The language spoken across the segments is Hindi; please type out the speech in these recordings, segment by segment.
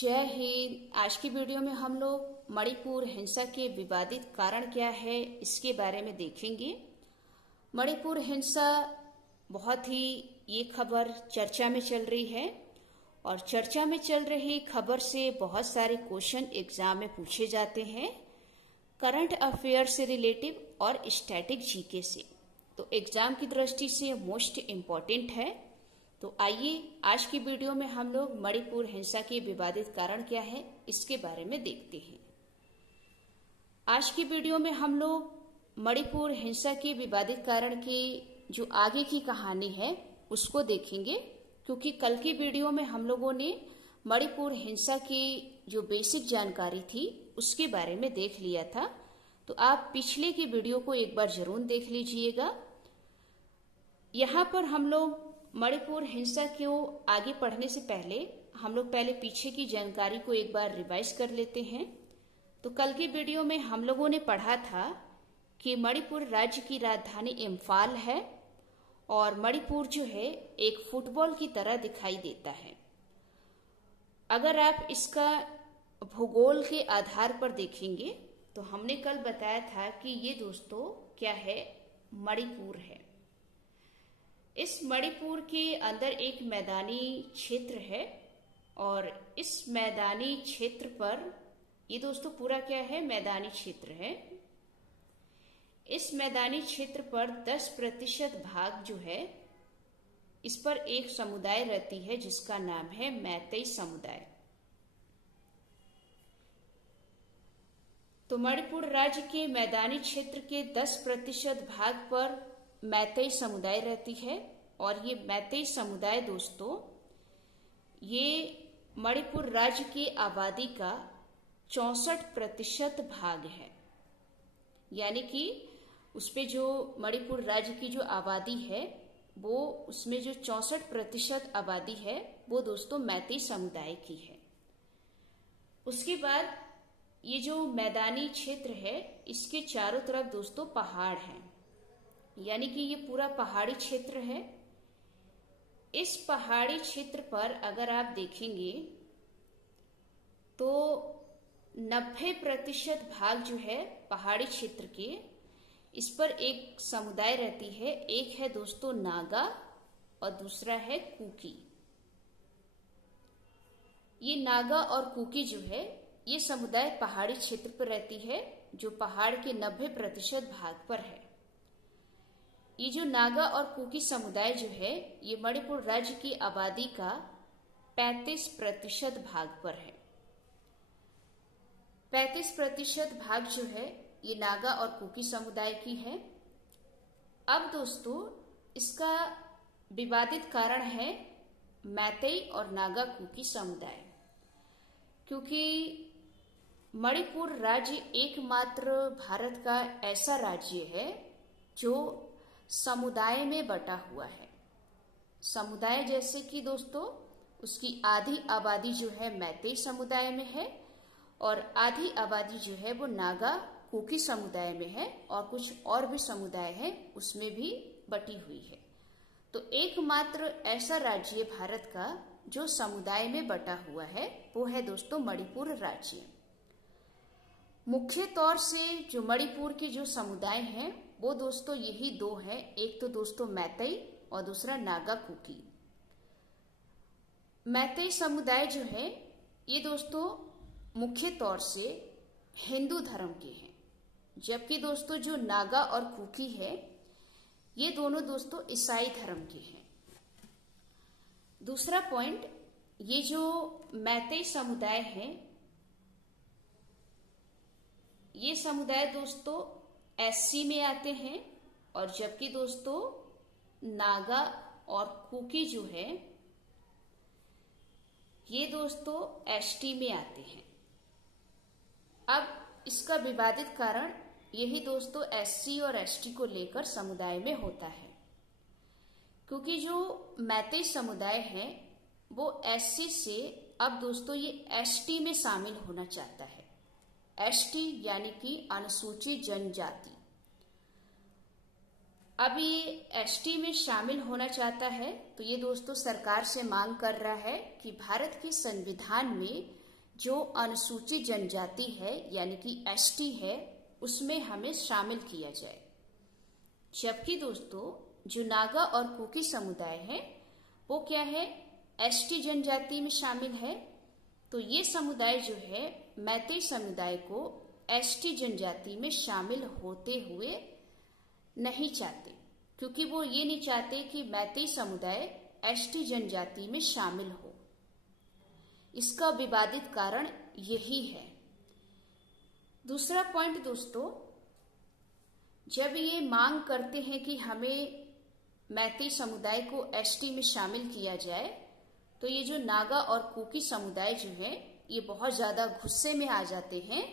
जय हिंद। आज की वीडियो में हम लोग मणिपुर हिंसा के विवादित कारण क्या है इसके बारे में देखेंगे। मणिपुर हिंसा बहुत ही ये खबर चर्चा में चल रही है और चर्चा में चल रही खबर से बहुत सारे क्वेश्चन एग्जाम में पूछे जाते हैं, करंट अफेयर से रिलेटिव और स्टैटिक जीके से। तो एग्जाम की दृष्टि से मोस्ट इम्पॉर्टेंट है। तो आइए आज की वीडियो में हम लोग मणिपुर हिंसा के विवादित कारण क्या है इसके बारे में देखते हैं। आज की वीडियो में हम लोग मणिपुर हिंसा के विवादित कारण की जो आगे की कहानी है उसको देखेंगे, क्योंकि कल की वीडियो में हम लोगों ने मणिपुर हिंसा की जो बेसिक जानकारी थी उसके बारे में देख लिया था। तो आप पिछले की वीडियो को एक बार जरूर देख लीजिएगा। यहाँ पर हम लोग मणिपुर हिंसा को आगे पढ़ने से पहले हम लोग पहले पीछे की जानकारी को एक बार रिवाइज कर लेते हैं। तो कल की वीडियो में हम लोगों ने पढ़ा था कि मणिपुर राज्य की राजधानी इम्फाल है और मणिपुर जो है एक फुटबॉल की तरह दिखाई देता है। अगर आप इसका भूगोल के आधार पर देखेंगे तो हमने कल बताया था कि ये दोस्तों क्या है, मणिपुर है। इस मणिपुर के अंदर एक मैदानी क्षेत्र है और इस मैदानी क्षेत्र पर ये दोस्तों पूरा क्या है, मैदानी क्षेत्र है। इस मैदानी क्षेत्र पर 10% भाग जो है इस पर एक समुदाय रहती है जिसका नाम है मैतेई समुदाय। तो मणिपुर राज्य के मैदानी क्षेत्र के 10% भाग पर मैतेई समुदाय रहती है और ये मैतेई समुदाय दोस्तों ये मणिपुर राज्य की आबादी का 64% भाग है। यानी कि उसपे जो मणिपुर राज्य की जो आबादी है वो उसमें जो 64% आबादी है वो दोस्तों मैतेई समुदाय की है। उसके बाद ये जो मैदानी क्षेत्र है इसके चारों तरफ दोस्तों पहाड़ हैं, यानी कि ये पूरा पहाड़ी क्षेत्र है। इस पहाड़ी क्षेत्र पर अगर आप देखेंगे तो 90% भाग जो है पहाड़ी क्षेत्र के इस पर एक समुदाय रहती है। एक है दोस्तों नागा और दूसरा है कुकी। ये नागा और कुकी जो है ये समुदाय पहाड़ी क्षेत्र पर रहती है जो पहाड़ के 90% भाग पर है। ये जो नागा और कुकी समुदाय जो है ये मणिपुर राज्य की आबादी का 35% भाग पर है। 35% भाग जो है ये नागा और कुकी समुदाय की है। अब दोस्तों इसका विवादित कारण है मैतेई और नागा कुकी समुदाय, क्योंकि मणिपुर राज्य एकमात्र भारत का ऐसा राज्य है जो समुदाय में बटा हुआ है। समुदाय जैसे कि दोस्तों उसकी आधी आबादी जो है मैतेई समुदाय में है और आधी आबादी जो है वो नागा कुकी समुदाय में है और कुछ और भी समुदाय है उसमें भी बटी हुई है। तो एकमात्र ऐसा राज्य भारत का जो समुदाय में बटा हुआ है वो है दोस्तों मणिपुर राज्य। मुख्य तौर से जो मणिपुर के जो समुदाय हैं वो दोस्तों यही दो हैं, एक तो दोस्तों मैतेई और दूसरा नागा कुकी। मैतेई समुदाय जो है ये दोस्तों मुख्य तौर से हिंदू धर्म के हैं, जबकि दोस्तों जो नागा और कुकी है ये दोनों दोस्तों ईसाई धर्म के हैं। दूसरा पॉइंट, ये जो मैतेई समुदाय है ये समुदाय दोस्तों एससी में आते हैं और जबकि दोस्तों नागा और कुकी जो है ये दोस्तों एसटी में आते हैं। अब इसका विवादित कारण यही दोस्तों एससी और एसटी को लेकर समुदाय में होता है, क्योंकि जो मैतेई समुदाय है वो एससी से अब दोस्तों ये एसटी में शामिल होना चाहता है। एसटी यानी कि अनुसूचित जनजाति। अब ये एसटी में शामिल होना चाहता है तो ये दोस्तों सरकार से मांग कर रहा है कि भारत के संविधान में जो अनुसूचित जनजाति है यानी कि एसटी है उसमें हमें शामिल किया जाए। जबकि दोस्तों जो नागा और कुकी समुदाय है वो क्या है, एसटी जनजाति में शामिल है। तो ये समुदाय जो है मैतेई समुदाय को एसटी जनजाति में शामिल होते हुए नहीं चाहते, क्योंकि वो ये नहीं चाहते कि मैतेई समुदाय एसटी जनजाति में शामिल हो। इसका विवादित कारण यही है। दूसरा पॉइंट दोस्तों, जब ये मांग करते हैं कि हमें मैतेई समुदाय को एसटी में शामिल किया जाए, तो ये जो नागा और कुकी समुदाय जो है ये बहुत ज्यादा गुस्से में आ जाते हैं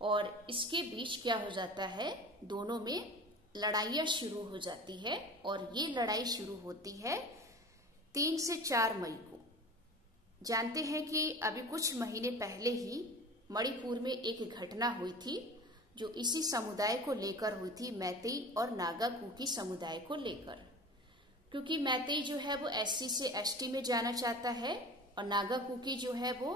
और इसके बीच क्या हो जाता है, दोनों में लड़ाइयां शुरू हो जाती है। और ये लड़ाई शुरू होती है 3 से 4 मई को। जानते हैं कि अभी कुछ महीने पहले ही मणिपुर में एक घटना हुई थी जो इसी समुदाय को लेकर हुई थी, मैतेई और नागा कुकी समुदाय को लेकर। क्योंकि मैतेई जो है वो एससी से एसटी में जाना चाहता है और नागा कुकी जो है वो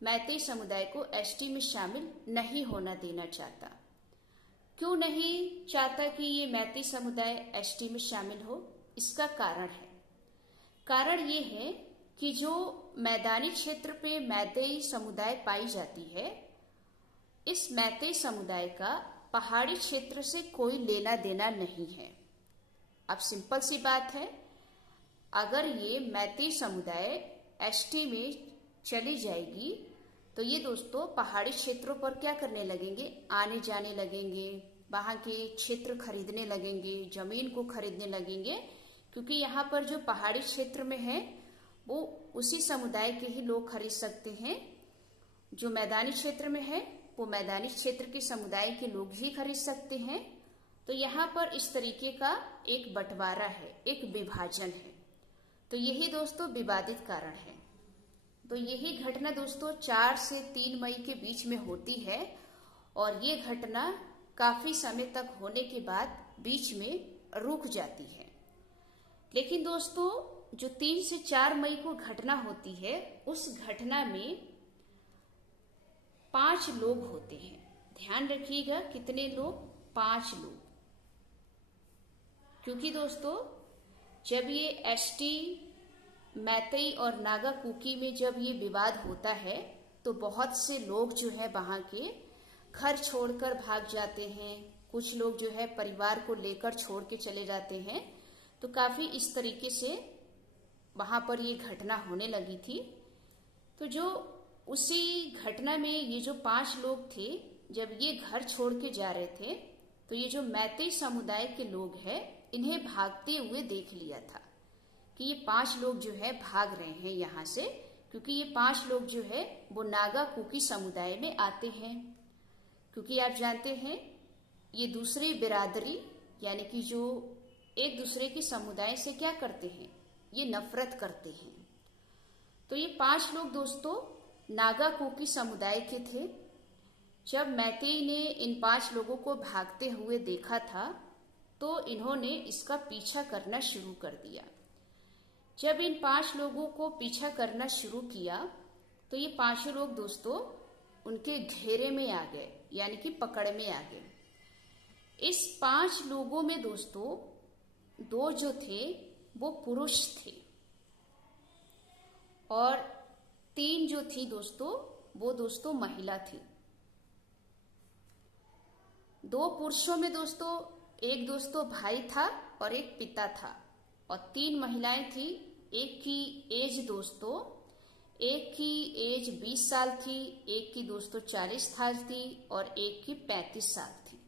मैतेई समुदाय को एसटी में शामिल नहीं होना देना चाहता। क्यों नहीं चाहता कि ये मैतेई समुदाय एसटी में शामिल हो? इसका कारण है, कारण ये है कि जो मैदानी क्षेत्र पे मैतेई समुदाय पाई जाती है, इस मैतेई समुदाय का पहाड़ी क्षेत्र से कोई लेना देना नहीं है। अब सिंपल सी बात है, अगर ये मैतेई समुदाय एसटी में चली जाएगी तो ये दोस्तों पहाड़ी क्षेत्रों पर क्या करने लगेंगे, आने जाने लगेंगे, वहां के क्षेत्र खरीदने लगेंगे, जमीन को खरीदने लगेंगे। क्योंकि यहाँ पर जो पहाड़ी क्षेत्र में है वो उसी समुदाय के ही लोग खरीद सकते हैं। जो मैदानी क्षेत्र में है वो मैदानी क्षेत्र के समुदाय के लोग ही खरीद सकते हैं। तो यहाँ पर इस तरीके का एक बंटवारा है, एक विभाजन है। तो यही दोस्तों विवादित कारण है। तो यही घटना दोस्तों 4 से 3 मई के बीच में होती है और ये घटना काफी समय तक होने के बाद बीच में रुक जाती है। लेकिन दोस्तों जो 3 से 4 मई को घटना होती है, उस घटना में 5 लोग होते हैं। ध्यान रखिएगा, कितने लोग? 5 लोग। क्योंकि दोस्तों जब ये एसटी मैतेई और नागा कुकी में जब ये विवाद होता है तो बहुत से लोग जो है वहां के घर छोड़कर भाग जाते हैं। कुछ लोग जो है परिवार को लेकर छोड़ के चले जाते हैं। तो काफी इस तरीके से वहां पर ये घटना होने लगी थी। तो जो उसी घटना में ये जो 5 लोग थे, जब ये घर छोड़ के जा रहे थे तो ये जो मैतेई समुदाय के लोग हैं इन्हें भागते हुए देख लिया था कि ये 5 लोग जो है भाग रहे हैं यहाँ से, क्योंकि ये 5 लोग जो है वो नागा कुकी समुदाय में आते हैं। क्योंकि आप जानते हैं ये दूसरी बिरादरी यानी कि जो एक दूसरे के समुदाय से क्या करते हैं, ये नफरत करते हैं। तो ये 5 लोग दोस्तों नागा कुकी समुदाय के थे। जब मैतेई ने इन 5 लोगों को भागते हुए देखा था तो इन्होंने इसका पीछा करना शुरू कर दिया। जब इन 5 लोगों को पीछा करना शुरू किया तो ये 5 लोग दोस्तों उनके घेरे में आ गए, यानी कि पकड़ में आ गए। इस 5 लोगों में दोस्तों 2 जो थे वो पुरुष थे और 3 जो थी दोस्तों वो दोस्तों महिला थी। 2 पुरुषों में दोस्तों एक दोस्तों भाई था और एक पिता था और 3 महिलाएं थी। एक की एज दोस्तों, एक की एज 20 साल थी, एक की दोस्तों 40 साल थी और एक की 35 साल थी।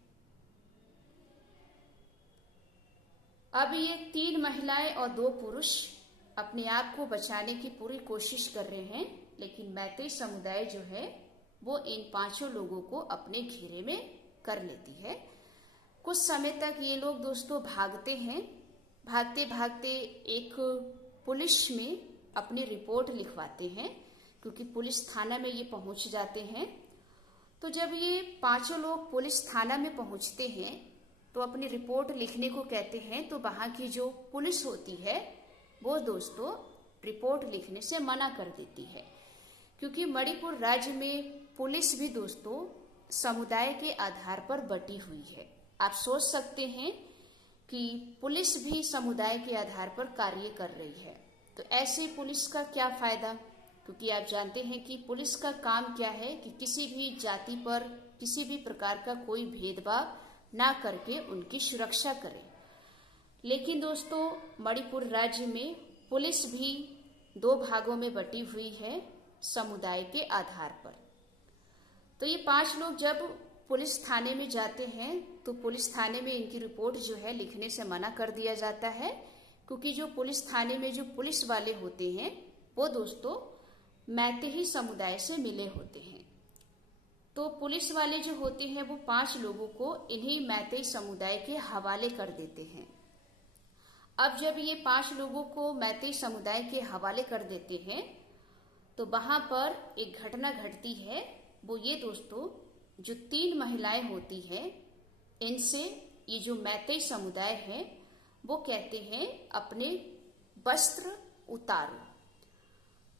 अब ये 3 महिलाएं और 2 पुरुष अपने आप को बचाने की पूरी कोशिश कर रहे हैं, लेकिन मैतेई समुदाय जो है वो इन 5 लोगों को अपने घेरे में कर लेती है। कुछ समय तक ये लोग दोस्तों भागते हैं। भागते भागते एक पुलिस में अपनी रिपोर्ट लिखवाते हैं, क्योंकि पुलिस थाना में ये पहुंच जाते हैं। तो जब ये 5 लोग पुलिस थाना में पहुंचते हैं तो अपनी रिपोर्ट लिखने को कहते हैं, तो वहां की जो पुलिस होती है वो दोस्तों रिपोर्ट लिखने से मना कर देती है। क्योंकि मणिपुर राज्य में पुलिस भी दोस्तों समुदाय के आधार पर बटी हुई है। आप सोच सकते हैं कि पुलिस भी समुदाय के आधार पर कार्य कर रही है, तो ऐसे पुलिस का क्या फायदा? क्योंकि आप जानते हैं कि पुलिस का काम क्या है कि किसी भी जाति पर किसी भी प्रकार का कोई भेदभाव ना करके उनकी सुरक्षा करे। लेकिन दोस्तों मणिपुर राज्य में पुलिस भी दो भागों में बटी हुई है समुदाय के आधार पर। तो ये 5 लोग जब पुलिस थाने में जाते हैं तो पुलिस थाने में इनकी रिपोर्ट जो है लिखने से मना कर दिया जाता है, क्योंकि जो पुलिस थाने में जो पुलिस वाले होते हैं वो दोस्तों मैतेई समुदाय से मिले होते हैं। तो पुलिस वाले जो होते हैं वो 5 लोगों को इन्हीं मैतेई समुदाय के हवाले कर देते हैं। अब जब ये 5 लोगों को मैतेई समुदाय के हवाले कर देते हैं तो वहां पर एक घटना घटती है। वो ये दोस्तों जो 3 महिलाएं होती हैं इनसे ये जो मैतेई समुदाय है वो कहते हैं अपने वस्त्र उतारो।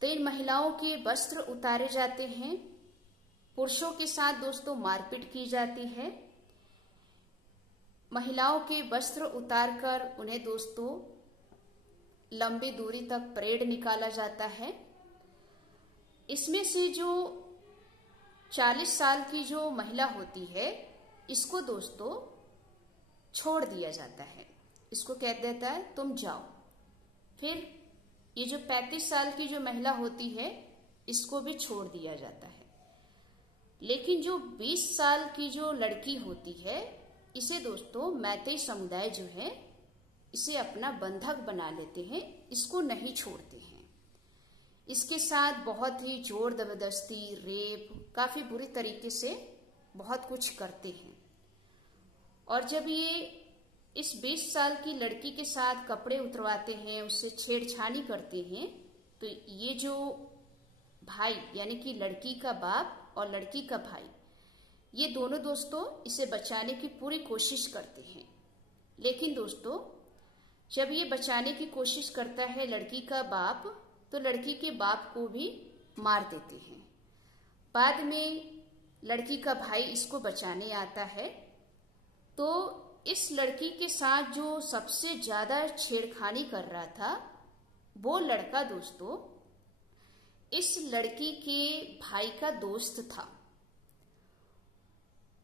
तो इन महिलाओं के वस्त्र उतारे जाते हैं। पुरुषों के साथ दोस्तों मारपीट की जाती है। महिलाओं के वस्त्र उतारकर उन्हें दोस्तों लंबी दूरी तक परेड निकाला जाता है। इसमें से जो 40 साल की जो महिला होती है इसको दोस्तों छोड़ दिया जाता है, इसको कह देता है तुम जाओ। फिर ये जो 35 साल की जो महिला होती है इसको भी छोड़ दिया जाता है। लेकिन जो 20 साल की जो लड़की होती है इसे दोस्तों मैतेई समुदाय जो है इसे अपना बंधक बना लेते हैं, इसको नहीं छोड़ते हैं। इसके साथ बहुत ही जोर जबरदस्ती, रेप, काफी बुरी तरीके से बहुत कुछ करते हैं। और जब ये इस 20 साल की लड़की के साथ कपड़े उतरवाते हैं, उससे छेड़छाड़ी करते हैं, तो ये जो भाई यानी कि लड़की का बाप और लड़की का भाई ये दोनों दोस्तों इसे बचाने की पूरी कोशिश करते हैं। लेकिन दोस्तों जब ये बचाने की कोशिश करता है लड़की का बाप तो लड़की के बाप को भी मार देते हैं। बाद में लड़की का भाई इसको बचाने आता है। तो इस लड़की के साथ जो सबसे ज्यादा छेड़खानी कर रहा था वो लड़का दोस्तों इस लड़की के भाई का दोस्त था।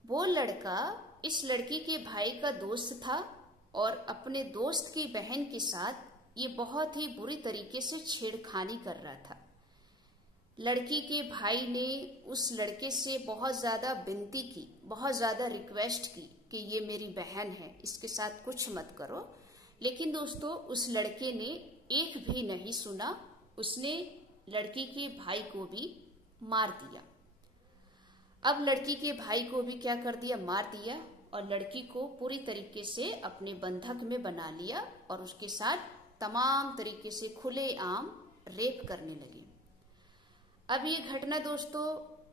वो लड़का इस लड़की के भाई का दोस्त था और अपने दोस्त की बहन के साथ ये बहुत ही बुरी तरीके से छेड़खानी कर रहा था। लड़की के भाई ने उस लड़के से बहुत ज्यादा विनती की, बहुत ज्यादा रिक्वेस्ट की कि ये मेरी बहन है, इसके साथ कुछ मत करो। लेकिन दोस्तों उस लड़के ने एक भी नहीं सुना, उसने लड़की के भाई को भी मार दिया। अब लड़की के भाई को भी क्या कर दिया, मार दिया और लड़की को पूरी तरीके से अपने बंधक में बना लिया और उसके साथ तमाम तरीके से खुलेआम रेप करने लगी। अब ये घटना दोस्तों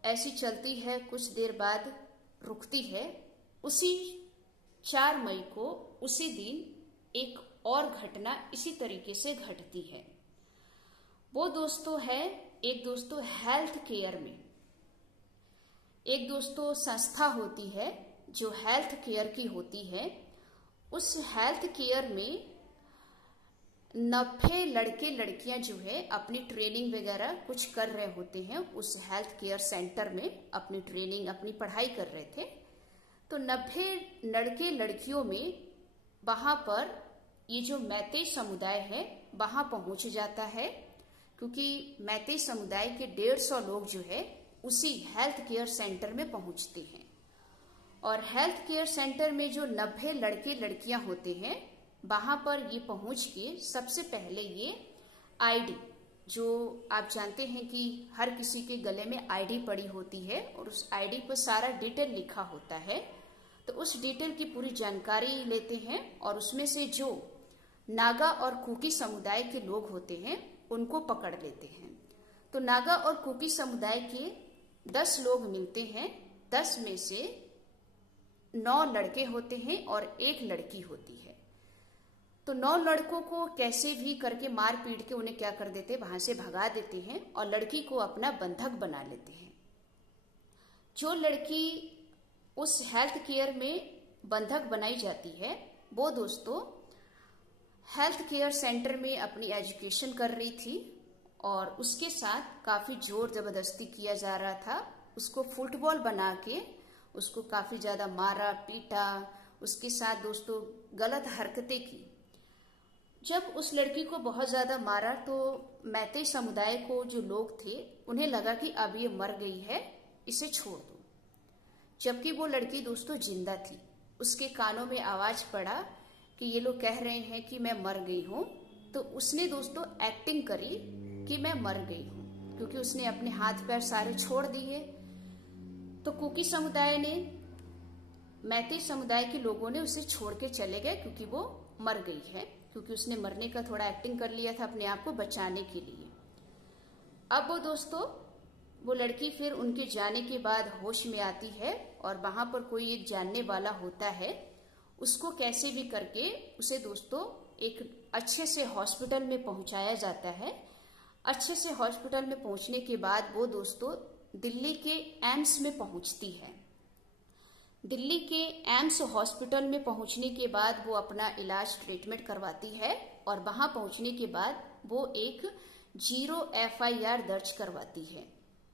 ऐसी चलती है, कुछ देर बाद रुकती है। उसी 4 मई को उसी दिन एक और घटना इसी तरीके से घटती है। वो दोस्तों है एक दोस्तों हेल्थ केयर में एक दोस्तों संस्था होती है जो हेल्थ केयर की होती है। उस हेल्थ केयर में 90 लड़के लड़कियां जो है अपनी ट्रेनिंग वगैरह कुछ कर रहे होते हैं। उस हेल्थ केयर सेंटर में अपनी ट्रेनिंग अपनी पढ़ाई कर रहे थे। तो 90 लड़के लड़कियों में वहां पर ये जो मैतेई समुदाय है वहां पहुंच जाता है, क्योंकि मैतेई समुदाय के 150 लोग जो है उसी हेल्थ केयर सेंटर में पहुंचते हैं। और हेल्थ केयर सेंटर में जो 90 लड़के लड़कियां होते हैं वहां पर ये पहुंच के सबसे पहले ये आईडी, जो आप जानते हैं कि हर किसी के गले में आईडी पड़ी होती है और उस आईडी पर सारा डिटेल लिखा होता है, तो उस डिटेल की पूरी जानकारी लेते हैं और उसमें से जो नागा और कुकी समुदाय के लोग होते हैं उनको पकड़ लेते हैं। तो नागा और कुकी समुदाय के 10 लोग मिलते हैं। 10 में से 9 लड़के होते हैं और 1 लड़की होती है। तो 9 लड़कों को कैसे भी करके मार पीट के उन्हें क्या कर देते, वहां से भगा देते हैं और लड़की को अपना बंधक बना लेते हैं। जो लड़की उस हेल्थ केयर में बंधक बनाई जाती है वो दोस्तों हेल्थ केयर सेंटर में अपनी एजुकेशन कर रही थी और उसके साथ काफी जोर जबरदस्ती किया जा रहा था। उसको फुटबॉल बना के उसको काफी ज्यादा मारा पीटा, उसके साथ दोस्तों गलत हरकतें की। जब उस लड़की को बहुत ज्यादा मारा तो मैते समुदाय को जो लोग थे उन्हें लगा कि अब ये मर गई है, इसे छोड़ दो। जबकि वो लड़की दोस्तों जिंदा थी। उसके कानों में आवाज पड़ा कि ये लोग कह रहे हैं कि मैं मर गई हूं, तो उसने दोस्तों एक्टिंग करी कि मैं मर गई हूं, क्योंकि उसने अपने हाथ पैर सारे छोड़ दिए। तो कुकी समुदाय ने, मैते समुदाय के लोगों ने उसे छोड़ के चले गए क्योंकि वो मर गई है, क्योंकि उसने मरने का थोड़ा एक्टिंग कर लिया था अपने आप को बचाने के लिए। अब वो दोस्तों वो लड़की फिर उनके जाने के बाद होश में आती है और वहां पर कोई एक जानने वाला होता है, उसको कैसे भी करके उसे दोस्तों एक अच्छे से हॉस्पिटल में पहुंचाया जाता है। अच्छे से हॉस्पिटल में पहुंचने के बाद वो दोस्तों दिल्ली के एम्स में पहुंचती है। दिल्ली के एम्स हॉस्पिटल में पहुंचने के बाद वो अपना इलाज ट्रीटमेंट करवाती है और वहां पहुंचने के बाद वो एक 0 FIR दर्ज करवाती है।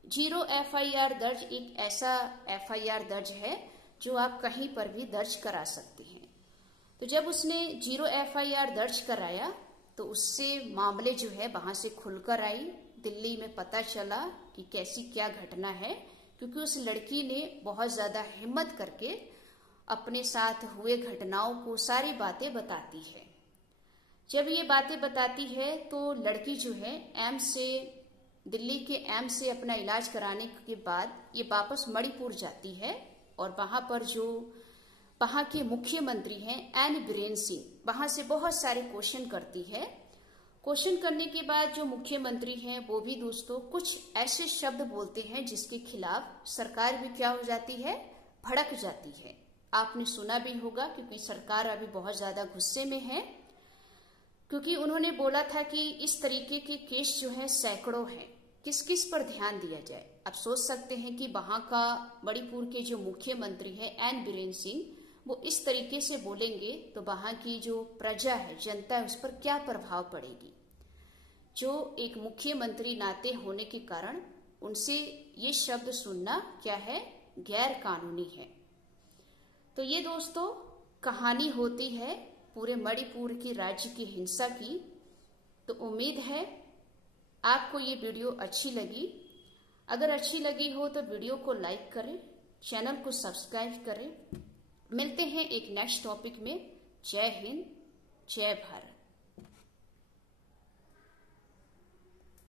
0 FIR दर्ज एक ऐसा FIR दर्ज है जो आप कहीं पर भी दर्ज करा सकते हैं। तो जब उसने 0 FIR दर्ज कराया तो उससे मामले जो है वहां से खुलकर आई। दिल्ली में पता चला कि कैसी क्या घटना है, क्योंकि उस लड़की ने बहुत ज्यादा हिम्मत करके अपने साथ हुए घटनाओं को सारी बातें बताती है। जब ये बातें बताती है तो लड़की जो है एम्स से, दिल्ली के एम्स से अपना इलाज कराने के बाद ये वापस मणिपुर जाती है और वहां पर जो वहां के मुख्यमंत्री हैं एन बीरेन सिंह, वहां से बहुत सारे क्वेश्चन करती है। क्वेश्चन करने के बाद जो मुख्यमंत्री हैं वो भी दोस्तों कुछ ऐसे शब्द बोलते हैं जिसके खिलाफ सरकार भी क्या हो जाती है, भड़क जाती है। आपने सुना भी होगा, क्योंकि सरकार अभी बहुत ज्यादा गुस्से में है, क्योंकि उन्होंने बोला था कि इस तरीके के केस जो है सैकड़ों हैं, किस किस पर ध्यान दिया जाए। आप सोच सकते हैं कि वहां का मणिपुर के जो मुख्यमंत्री है एन बीरेन सिंह, वो इस तरीके से बोलेंगे तो वहां की जो प्रजा है, जनता है, उस पर क्या प्रभाव पड़ेगी। जो एक मुख्यमंत्री नाते होने के कारण उनसे ये शब्द सुनना क्या है, गैर कानूनी है। तो ये दोस्तों कहानी होती है पूरे मणिपुर की राज्य की हिंसा की। तो उम्मीद है आपको ये वीडियो अच्छी लगी। अगर अच्छी लगी हो तो वीडियो को लाइक करें, चैनल को सब्सक्राइब करें। मिलते हैं एक नेक्स्ट टॉपिक में। जय हिंद, जय भारत।